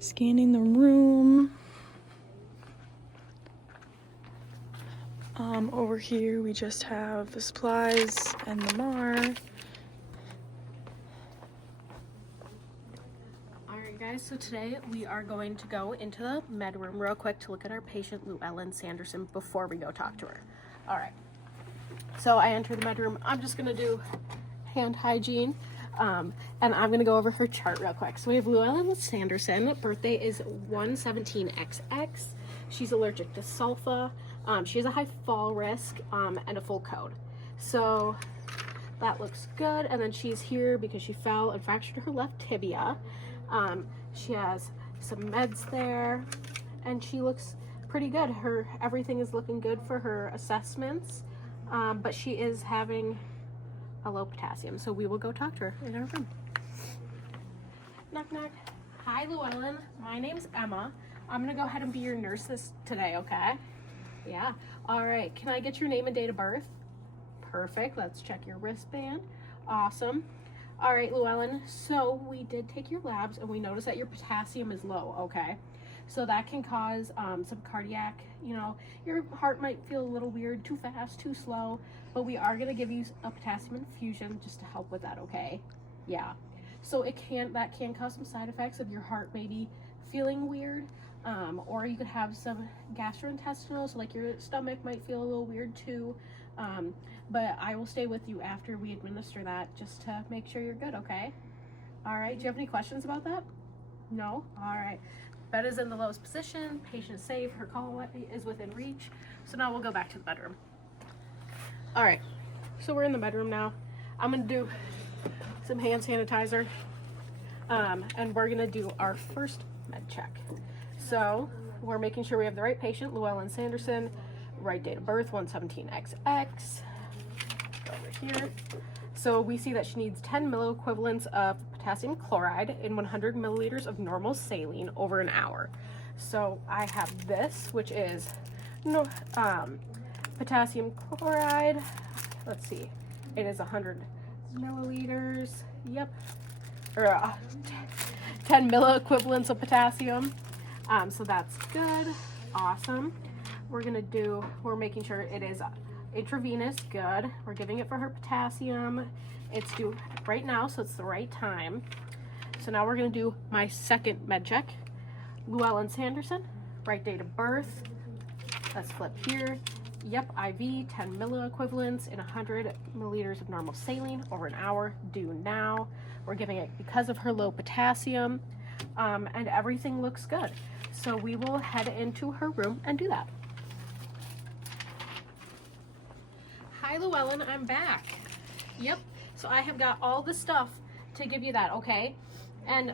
Scanning the room. Over here we just have the supplies and the MAR. Alright guys, so today we are going to go into the med room real quick to look at our patient Llewellyn Sanderson before we go talk to her. Alright, so I enter the med room. I'm just going to do hand hygiene. And I'm going to go over her chart real quick. So we have Llewellyn Sanderson. Birthday is 117XX. She's allergic to sulfa. She has a high fall risk and a full code. So that looks good. And then she's here because she fell and fractured her left tibia. She has some meds there and she looks pretty good. Everything is looking good for her assessments. But she is having a low potassium, so we will go talk to her in her room. Knock, knock. Hi, Llewellyn. My name's Emma. I'm gonna go ahead and be your nurse today, okay? Yeah. All right. Can I get your name and date of birth? Perfect. Let's check your wristband. Awesome. All right, Llewellyn. So we did take your labs and we noticed that your potassium is low, okay? So that can cause some cardiac, your heart might feel a little weird, too fast, too slow, but we are gonna give you a potassium infusion just to help with that, okay? Yeah. So that can cause some side effects of your heart maybe feeling weird, or you could have some gastrointestinal, so like your stomach might feel a little weird too. But I will stay with you after we administer that just to make sure you're good, okay? All right, do you have any questions about that? No? All right. Bed is in the lowest position, patient safe, her call is within reach. So now we'll go back to the bedroom. All right, so we're in the bedroom now. I'm gonna do some hand sanitizer and we're gonna do our first med check. So we're making sure we have the right patient, Llewellyn Sanderson, right date of birth, 117XX. Go over here. So we see that she needs 10 milliequivalents of potassium chloride in 100 milliliters of normal saline over an hour. So I have this, which is potassium chloride. Let's see, it is 100 milliliters. Yep, or 10 milliequivalents of potassium. So that's good. Awesome. We're making sure it is intravenous. Good. We're giving it for her potassium. It's due right now, so it's the right time. So now we're going to do my second med check. Llewellyn Sanderson, right date of birth. Let's flip here. Yep, IV, 10 milliequivalents in 100 milliliters of normal saline over an hour, due now. We're giving it because of her low potassium, and everything looks good. So we will head into her room and do that. Hi, Llewellyn, I'm back. Yep, so I have got all the stuff to give you that, okay? And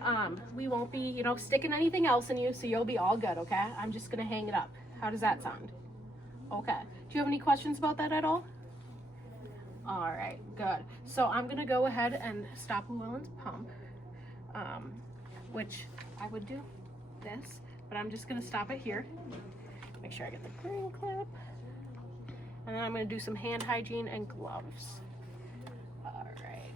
we won't be, sticking anything else in you, so you'll be all good, okay? I'm just gonna hang it up. How does that sound? Okay. Do you have any questions about that at all? All right, good. So I'm gonna go ahead and stop Llewellyn's pump, which I would do this, but I'm just gonna stop it here. Make sure I get the green clip. And then I'm going to do some hand hygiene and gloves. All right.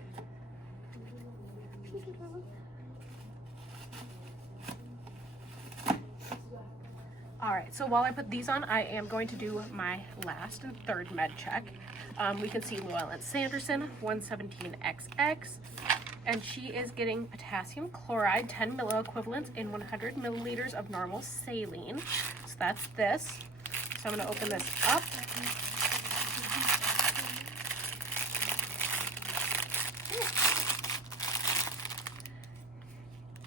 All right, so while I put these on, I am going to do my last and third med check. We can see Llewellyn Sanderson, 117XX, and she is getting potassium chloride, 10 milliequivalents in 100 milliliters of normal saline. So that's this. So I'm going to open this up.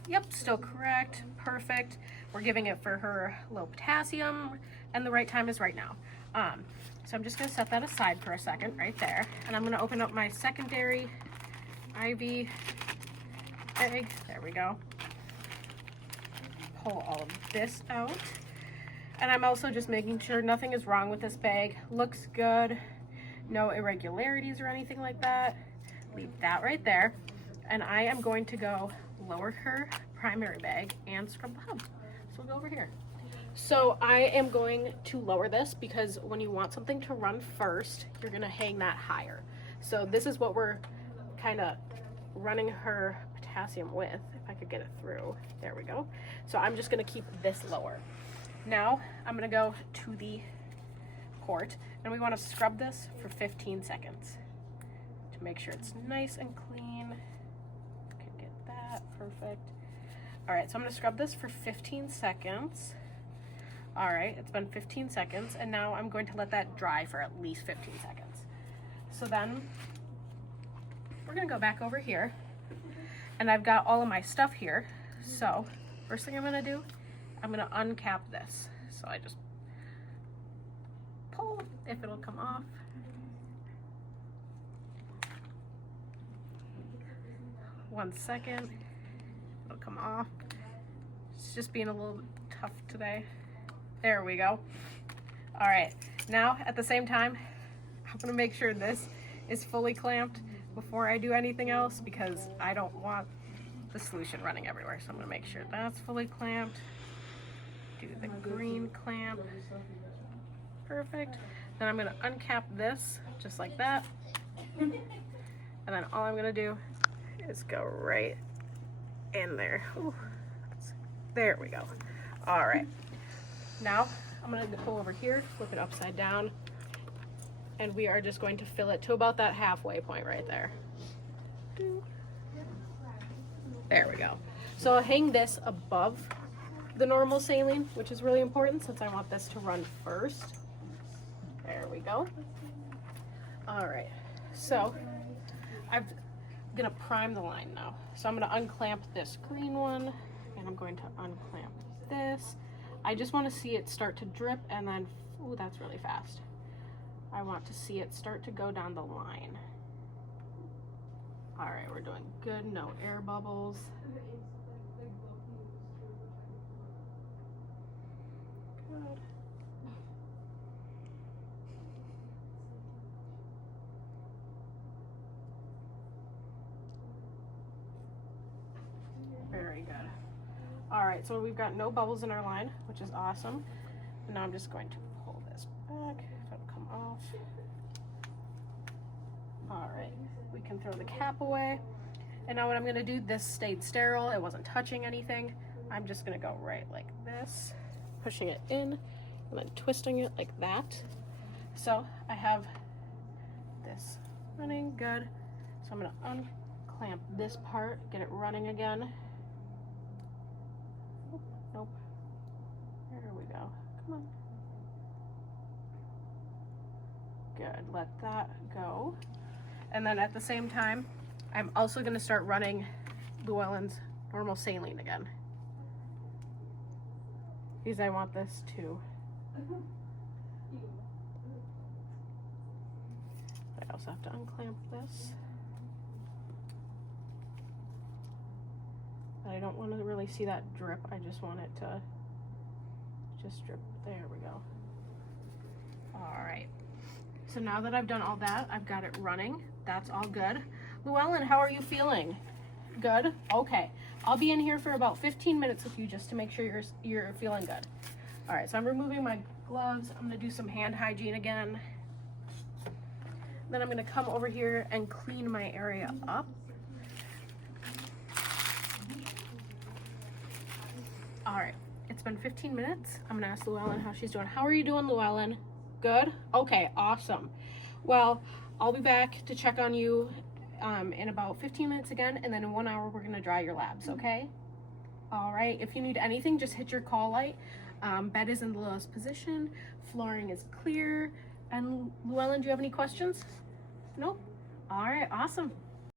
Yep, still correct. Perfect. We're giving it for her low potassium, and the right time is right now. So I'm just going to set that aside for a second right there, and I'm going to open up my secondary IV bag. There we go. Pull all of this out. And I'm also just making sure nothing is wrong with this bag. Looks good. No irregularities or anything like that. Leave that right there. And I am going to go lower her primary bag and scrub the hub. So we'll go over here. So I am going to lower this because when you want something to run first, you're gonna hang that higher. So this is what we're kind of running her potassium with, if I could get it through. There we go. So I'm just gonna keep this lower. Now I'm gonna go to the quart, and we wanna scrub this for 15 seconds to make sure it's nice and clean. Can get that, perfect. All right, so I'm gonna scrub this for 15 seconds. All right, it's been 15 seconds, and now I'm going to let that dry for at least 15 seconds. So then we're gonna go back over here, and I've got all of my stuff here. So first thing I'm gonna do, I'm gonna uncap this. So I just pull, if it'll come off. One second, it'll come off. It's just being a little tough today. There we go. All right, now at the same time, I'm gonna make sure this is fully clamped before I do anything else, because I don't want the solution running everywhere. So I'm gonna make sure that's fully clamped. Do the green clamp. Perfect. Then I'm gonna uncap this just like that. And then all I'm gonna do is go right in there. Ooh, there we go. All right. Now I'm gonna go over here, flip it upside down, and we are just going to fill it to about that halfway point right there. There we go. So I'll hang this above the normal saline, which is really important since I want this to run first. There we go. All right, so I'm gonna prime the line now. So I'm gonna unclamp this green one, and I'm going to unclamp this. I just want to see it start to drip, and then, ooh, that's really fast. I want to see it start to go down the line. All right, we're doing good, no air bubbles. Good. Very good. All right, so we've got no bubbles in our line, which is awesome. And now I'm just going to pull this back, if it'll come off. All right, we can throw the cap away. And now what I'm gonna do, this stayed sterile, it wasn't touching anything. I'm just gonna go right like this, pushing it in, and then twisting it like that. So I have this running good. So I'm gonna unclamp this part, get it running again. Nope. There we go. Come on. Good. Let that go. And then at the same time, I'm also going to start running Llewellyn's normal saline again, because I want this to. I also have to unclamp this. I don't want to really see that drip. I just want it to just drip. There we go. All right. So now that I've done all that, I've got it running. That's all good. Llewellyn, how are you feeling? Good? Okay. I'll be in here for about 15 minutes with you just to make sure you're feeling good. All right, so I'm removing my gloves. I'm gonna do some hand hygiene again. Then I'm gonna come over here and clean my area up. All right, it's been 15 minutes. I'm gonna ask Llewellyn how she's doing. How are you doing, Llewellyn? Good? Okay, awesome. Well, I'll be back to check on you in about 15 minutes again, and then in 1 hour, we're gonna dry your labs, okay? All right, if you need anything, just hit your call light. Bed is in the lowest position, flooring is clear. And Llewellyn, do you have any questions? Nope? All right, awesome.